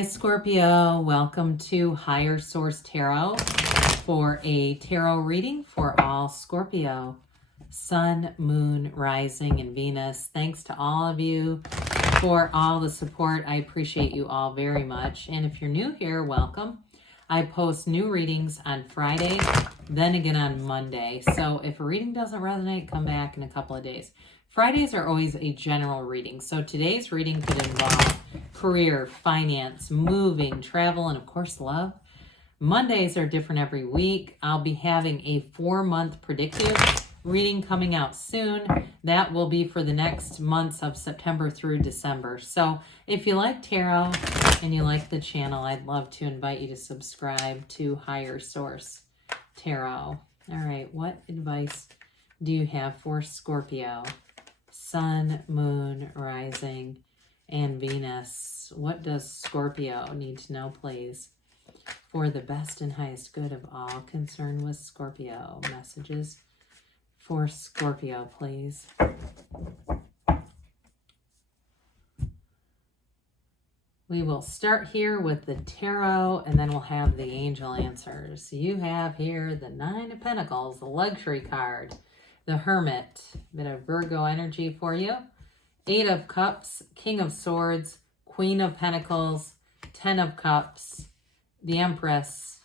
Hi Scorpio, welcome to Higher Source Tarot for a tarot reading for all Scorpio, Sun, Moon, Rising, and Venus. Thanks to all of you for all the support. I appreciate you all very much. And if you're new here, welcome. I post new readings on Friday, then again on Monday. So if a reading doesn't resonate, come back in a couple of days. Fridays are always a general reading. So today's reading could involve career, finance, moving, travel, and of course, love. Mondays are different every week. I'll be having a 4-month predictive reading coming out soon. That will be for the next months of September through December. So if you like tarot and you like the channel, I'd love to invite you to subscribe to Higher Source Tarot. All right, what advice do you have for Scorpio? Sun, Moon, Rising, and Venus. What does Scorpio need to know, please, for the best and highest good of all concerned with Scorpio? Messages for Scorpio, please. We will start here with the tarot, and then we'll have the angel answers. You have here the Nine of Pentacles, the luxury card, the Hermit, a bit of Virgo energy for you. 8 of Cups, King of Swords, Queen of Pentacles, 10 of Cups, the Empress,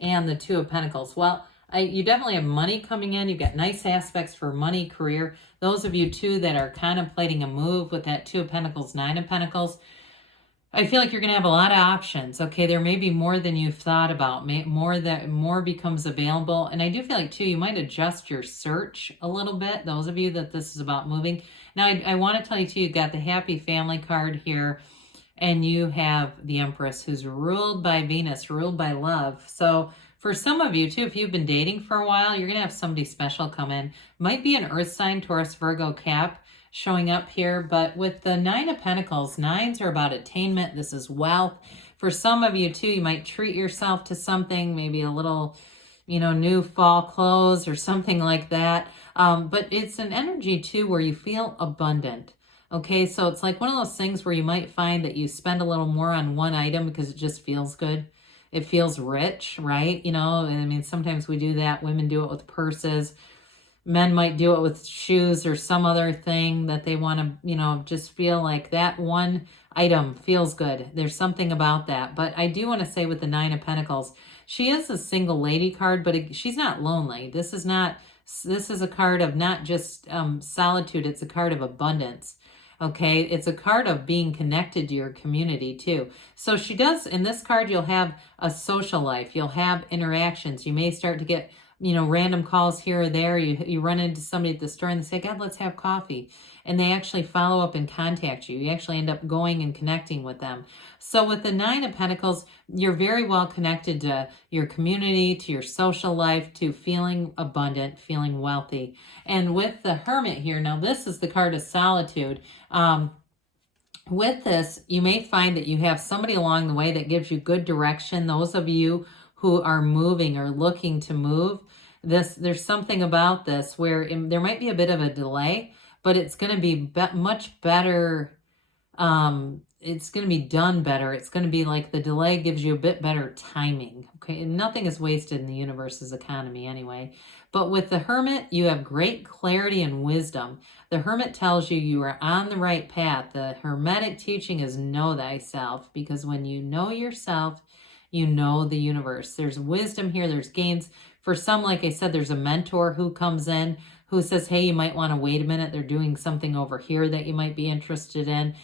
and the 2 of Pentacles. Well, you definitely have money coming in. You've got nice aspects for money, career. Those of you, too, that are contemplating a move with that 2 of Pentacles, 9 of Pentacles, I feel like you're going to have a lot of options. Okay, there may be more than you've thought about, more becomes available. And I do feel like, too, you might adjust your search a little bit, those of you that this is about moving. Now, I want to tell you, too, you've got the Happy Family card here, and you have the Empress, who's ruled by Venus, ruled by love. So for some of you, too, if you've been dating for a while, you're going to have somebody special come in. Might be an Earth sign, Taurus, Virgo, Cap, showing up here. But with the 9 of Pentacles, 9s are about attainment. This is wealth. For some of you, too, you might treat yourself to something, maybe a little, new fall clothes or something like that. But it's an energy, too, where you feel abundant. Okay, so it's like one of those things where you might find that you spend a little more on one item because it just feels good. It feels rich, right? And I mean, sometimes we do that. Women do it with purses. Men might do it with shoes or some other thing that they want to, just feel like that one item feels good. There's something about that. But I do want to say with the 9 of Pentacles, she is a single lady card, but she's not lonely. This is a card of not just solitude. It's a card of abundance. Okay, it's a card of being connected to your community too. So she does, in this card, you'll have a social life. You'll have interactions. You may start to get random calls here or there. You run into somebody at the store and they say, God, let's have coffee. And they actually follow up and contact you. You actually end up going and connecting with them. So with the 9 of Pentacles, you're very well connected to your community, to your social life, to feeling abundant, feeling wealthy. And with the Hermit here, now this is the card of solitude. With this, you may find that you have somebody along the way that gives you good direction. Those of you who are moving or looking to move, there's something about this where there might be a bit of a delay, but it's going to be much better. It's going to be done better. It's going to be like the delay gives you a bit better timing. Okay, and nothing is wasted in the universe's economy anyway. But with the Hermit, you have great clarity and wisdom. The Hermit tells you are on the right path. The Hermetic teaching is know thyself, because when you know yourself, you know the universe. There's wisdom here. There's gains. For some, like I said, there's a mentor who comes in who says, hey, you might want to wait a minute. They're doing something over here that you might be interested in.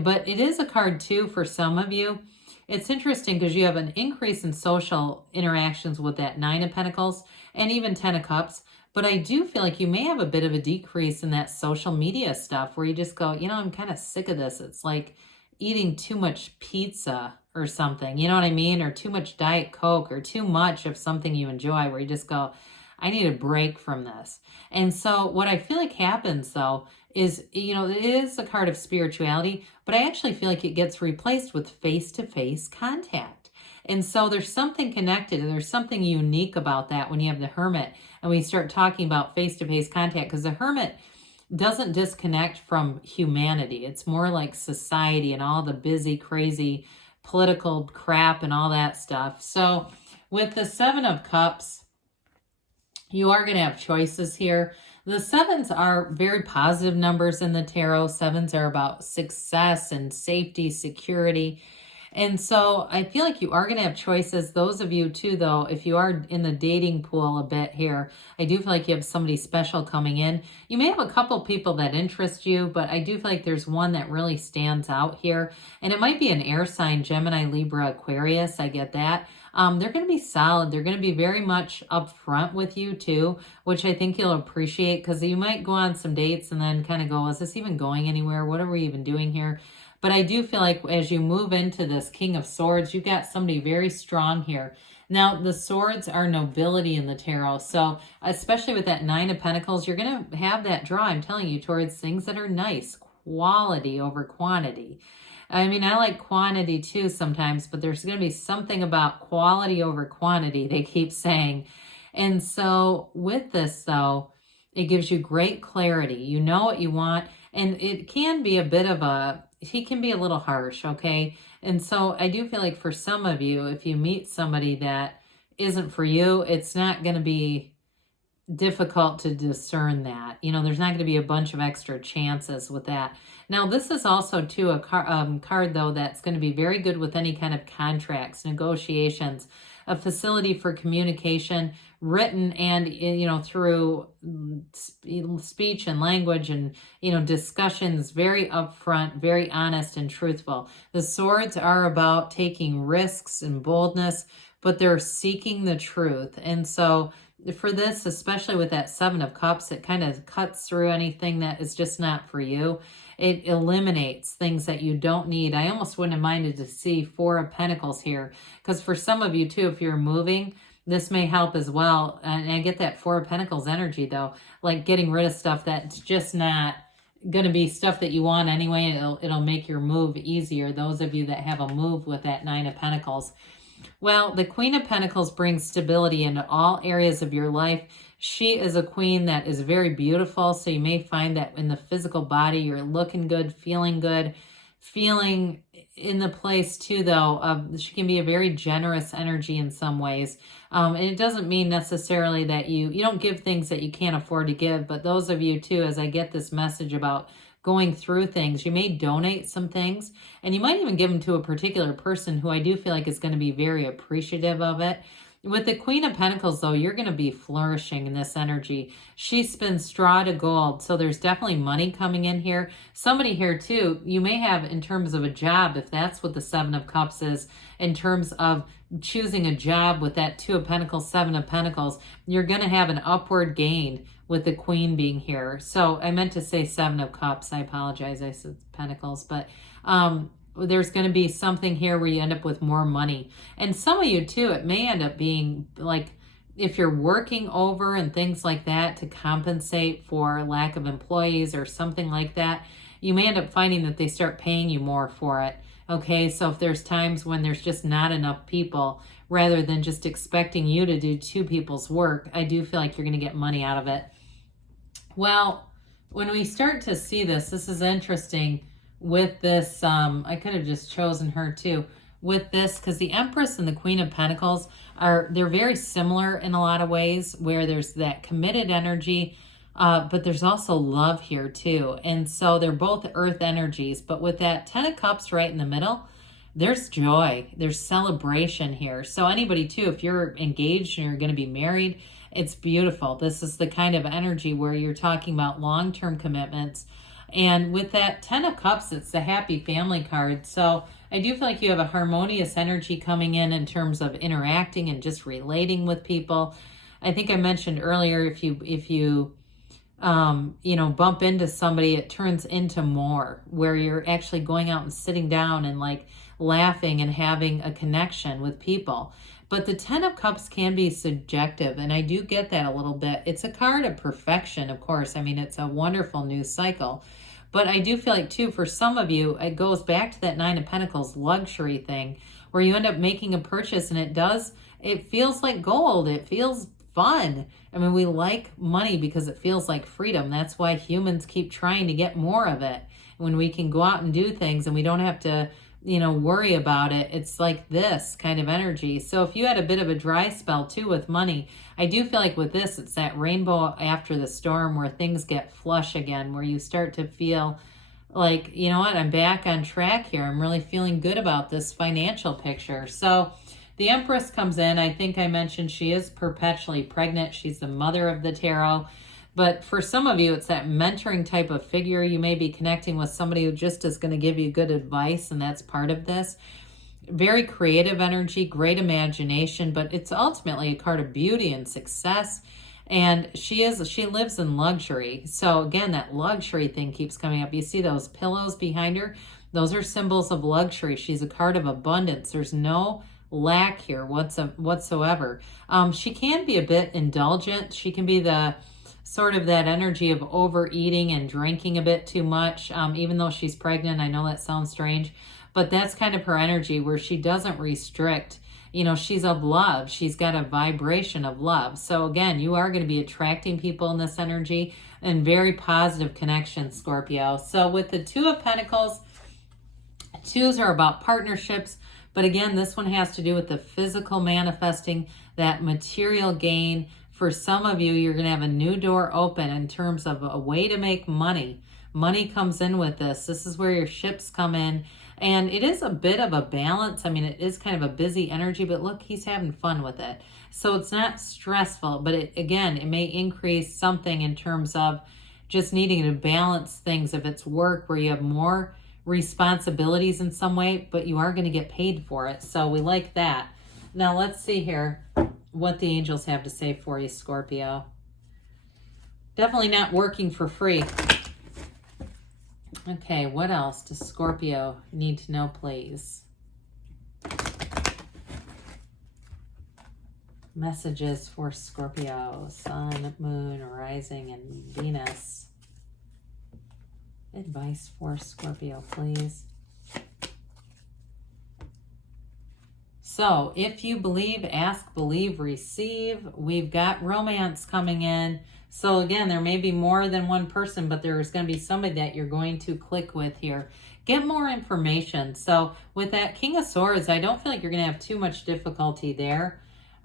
But it is a card, too, for some of you. It's interesting because you have an increase in social interactions with that 9 of Pentacles and even 10 of Cups. But I do feel like you may have a bit of a decrease in that social media stuff where you just go, I'm kind of sick of this. It's like eating too much pizza or something, you know what I mean? Or too much Diet Coke or too much of something you enjoy where you just go, I need a break from this. And so what I feel like happens though is, it is a card of spirituality, but I actually feel like it gets replaced with face-to-face contact. And so there's something connected and there's something unique about that when you have the Hermit and we start talking about face-to-face contact, because the Hermit doesn't disconnect from humanity. It's more like society and all the busy, crazy political crap and all that stuff. So with the Seven of Cups, you are going to have choices here. The sevens are very positive numbers in the tarot. Sevens are about success and safety, security. And so I feel like you are going to have choices. Those of you too, though, if you are in the dating pool a bit here, I do feel like you have somebody special coming in. You may have a couple people that interest you, but I do feel like there's one that really stands out here. And it might be an air sign, Gemini, Libra, Aquarius. I get that. They're going to be solid. They're going to be very much upfront with you too, which I think you'll appreciate, because you might go on some dates and then kind of go, is this even going anywhere? What are we even doing here? But I do feel like as you move into this King of Swords, you've got somebody very strong here. Now, the swords are nobility in the tarot. So especially with that Nine of Pentacles, you're going to have that draw, I'm telling you, towards things that are nice, quality over quantity. I mean, I like quantity too sometimes, but there's going to be something about quality over quantity, they keep saying. And so with this, though, it gives you great clarity. You know what you want. And it can be a bit of he can be a little harsh, okay? And so I do feel like for some of you, if you meet somebody that isn't for you, it's not going to be difficult to discern that. You know, there's not going to be a bunch of extra chances with that. Now, this is also, too, a card, though, that's going to be very good with any kind of contracts, negotiations, a facility for communication, written and, you know, through speech and language and, you know, discussions, very upfront, very honest and truthful. The swords are about taking risks and boldness, but they're seeking the truth. And so for this, especially with that Seven of Cups, it kind of cuts through anything that is just not for you. It eliminates things that you don't need. I almost wouldn't have minded to see Four of Pentacles here, because for some of you too, if you're moving, this may help as well. And I get that Four of Pentacles energy, though, like getting rid of stuff that's just not going to be stuff that you want anyway. It'll make your move easier. Those of you that have a move with that Nine of Pentacles. Well, the Queen of Pentacles brings stability into all areas of your life. She is a queen that is very beautiful, so you may find that in the physical body, you're looking good, feeling in the place too, though. She can be a very generous energy in some ways. And it doesn't mean necessarily that you don't give things that you can't afford to give, but those of you too, as I get this message about going through things, you may donate some things, and you might even give them to a particular person who I do feel like is going to be very appreciative of it. With the Queen of Pentacles, though, you're going to be flourishing in this energy. She spins straw to gold, so there's definitely money coming in here. Somebody here, too, you may have in terms of a job, if that's what the Seven of Cups is, in terms of choosing a job with that Two of Pentacles, Seven of Pentacles, you're going to have an upward gain with the Queen being here. So I meant to say Seven of Cups. I apologize. I said Pentacles, but there's going to be something here where you end up with more money. And some of you too, it may end up being like, if you're working over and things like that to compensate for lack of employees or something like that, you may end up finding that they start paying you more for it. Okay, so if there's times when there's just not enough people, rather than just expecting you to do two people's work, I do feel like you're going to get money out of it. Well, when we start to see this is interesting with this. I could have just chosen her too with this, because the Empress and the Queen of Pentacles they're very similar in a lot of ways, where there's that committed energy, but there's also love here too. And so they're both earth energies, but with that Ten of Cups right in the middle, there's joy, there's celebration here. So anybody too, if you're engaged and you're going to be married, it's beautiful. This is the kind of energy where you're talking about long-term commitments. And with that Ten of Cups, it's the happy family card. So I do feel like you have a harmonious energy coming in terms of interacting and just relating with people. I think I mentioned earlier, if you bump into somebody, it turns into more, where you're actually going out and sitting down and like laughing and having a connection with people. But the Ten of Cups can be subjective, and I do get that a little bit. It's a card of perfection, of course. I mean, it's a wonderful new cycle. But I do feel like, too, for some of you, it goes back to that Nine of Pentacles luxury thing, where you end up making a purchase, and it feels like gold. It feels fun. I mean, we like money because it feels like freedom. That's why humans keep trying to get more of it. When we can go out and do things and we don't have to worry about it. It's like this kind of energy. So if you had a bit of a dry spell too with money, I do feel like with this, it's that rainbow after the storm where things get flush again, where you start to feel like, you know what, I'm back on track here. I'm really feeling good about this financial picture. So the Empress comes in. I think I mentioned she is perpetually pregnant. She's the mother of the tarot. But for some of you, it's that mentoring type of figure. You may be connecting with somebody who just is going to give you good advice, and that's part of this. Very creative energy, great imagination, but it's ultimately a card of beauty and success. And she lives in luxury. So again, that luxury thing keeps coming up. You see those pillows behind her? Those are symbols of luxury. She's a card of abundance. There's no lack here whatsoever. She can be a bit indulgent. She can be the sort of that energy of overeating and drinking a bit too much. Even though she's pregnant, I know that sounds strange, but that's kind of her energy where she doesn't restrict. She's of love. She's got a vibration of love. So again, you are going to be attracting people in this energy and very positive connections, Scorpio. So with the Two of Pentacles, twos are about partnerships. But again, this one has to do with the physical manifesting, that material gain. For some of you, you're going to have a new door open in terms of a way to make money. Money comes in with this. This is where your ships come in. And it is a bit of a balance. I mean, it is kind of a busy energy, but look, he's having fun with it. So it's not stressful, but it may increase something in terms of just needing to balance things. If it's work where you have more responsibilities in some way, but you are going to get paid for it. So we like that. Now let's see here what the angels have to say for you, Scorpio. Definitely not working for free. Okay, what else does Scorpio need to know, please? Messages for Scorpio, Sun, Moon, Rising, and Venus. Advice for Scorpio, please. So, if you believe, ask, believe, receive. We've got romance coming in. So again, there may be more than one person, but there's going to be somebody that you're going to click with here. Get more information. So with that King of Swords, I don't feel like you're going to have too much difficulty there.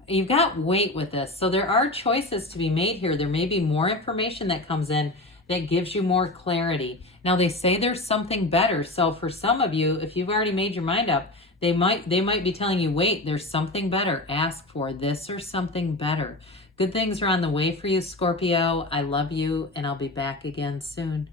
You've got weight with this. So there are choices to be made here. There may be more information that comes in that gives you more clarity. Now they say there's something better. So for some of you, if you've already made your mind up, they might be telling you, wait, there's something better. Ask for this or something better. Good things are on the way for you, Scorpio. I love you, and I'll be back again soon.